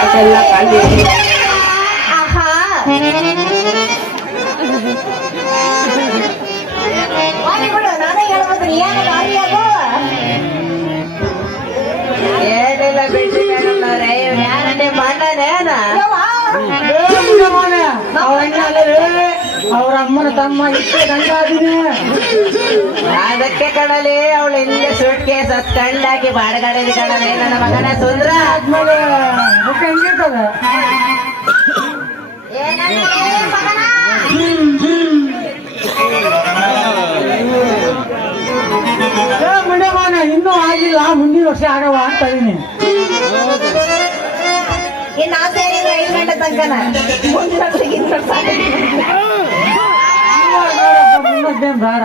ಅದೆಲ್ಲ ಖಾಲಿ. ಆಹಾ ಬಿಡು ನಾನೇ ಹೇಳ್ಬೋದು ಏನು ಗಾಳಿ ಅದು ಏನಿಲ್ಲ ಬಿಟ್ಟು ಯಾರ ನಿಮ್ಮ ಅಣ್ಣನೇನ ಅವ್ರ ಅಮ್ಮನ ತಮ್ಮ ಇಷ್ಟೇ ಗಂಡಾದಿನಿ. ಅದಕ್ಕೆ ಕಣಲಿ ಅವಳು ಇಲ್ಲೇ ಸೂಟ್ ಕೇಸ್ ಕಂಡಾಕಿ ಬಾಡಗಾಡಿದ ಕಣಲಿ ನನ್ನ ಮಗನ ಸುಂದ್ರ ಆದ್ಮೇಲೆ ಮುಖ ಹೆಂಗಿರ್ತದ ಮುನಿಮಾನ ಇನ್ನೂ ಆಗಿಲ್ಲ, ಮುಂದಿನ ವರ್ಷ ಆಗವ ಅಂತ ಇದೀನಿ. ಇನ್ನು ಆ ಸೇರಿದ್ರೆ 5 ಗಂಟೆ ತನಕನ ಮುಂದಿನ ವರ್ಷಕ್ಕೆ ಇನ್ನು ಮುಂದೇನ್ ಬೇಡ.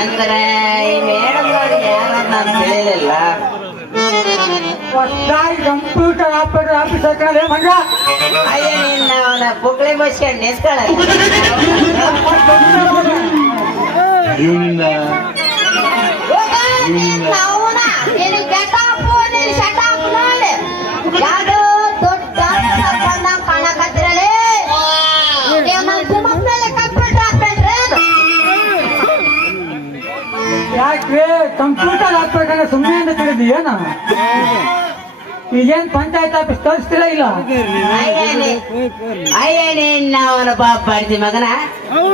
ಅಂದ್ರೆ ಈ ಮೇಡಮ್ ನೋಡಿ ಯಾರು ನಾನು ತಿಳಿಲಿಲ್ಲ. ಹೊಸದಾಗಿ ಕಂಪ್ಯೂಟರ್ ಆಪರೇಟರ್ ಆಫೀಸ್ ಹಾಕಲೇ ಮಗ. ಅಯ್ಯ ನಿನ್ನ ಅವನ ಪುಕ್ಳಿ ಬಸ್ಕೊಂಡು ನಿಂತ್ಕೊಳ್ಳ ಯಾಕೆ ಕಂಪ್ಯೂಟರ್ ಆಪರೇಟರ್ ಸುಮ್ಮನೆ ಅಂತ ತಿಳಿದಿ ಏನ? ಈಗೇನ್ ಪಂಚಾಯತ್ ಆಫೀಸ್ ತೋರಿಸ್ತಿಲ್ಲ ಇಲ್ಲ? ಅಯ್ಯ ನಿನ್ನ ಅವನ ಪಾಪ ಪಾಡ್ತಿ ಮಗನ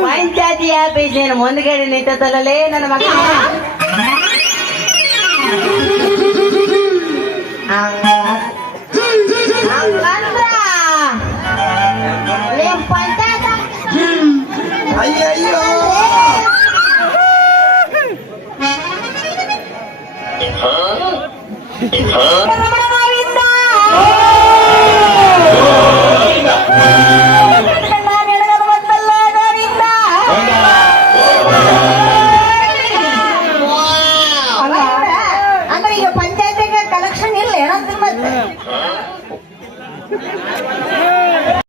ಪಂಚಾಯತಿ ಆಫೀಸ್ ಏನು ಮುಂದ್ಗಡೆ ನಿಂತಲ್ಲೇ ನನ್ನ ಮಗ. ಅಯ್ಯಯ್ಯೋ ಅಂದ್ರೆ ಈಗ ಪಂಚಾಯತಿಗೆ ಕಲೆಕ್ಷನ್ ಇಲ್ಲ ಏನಂತ ಮತ್ತೆ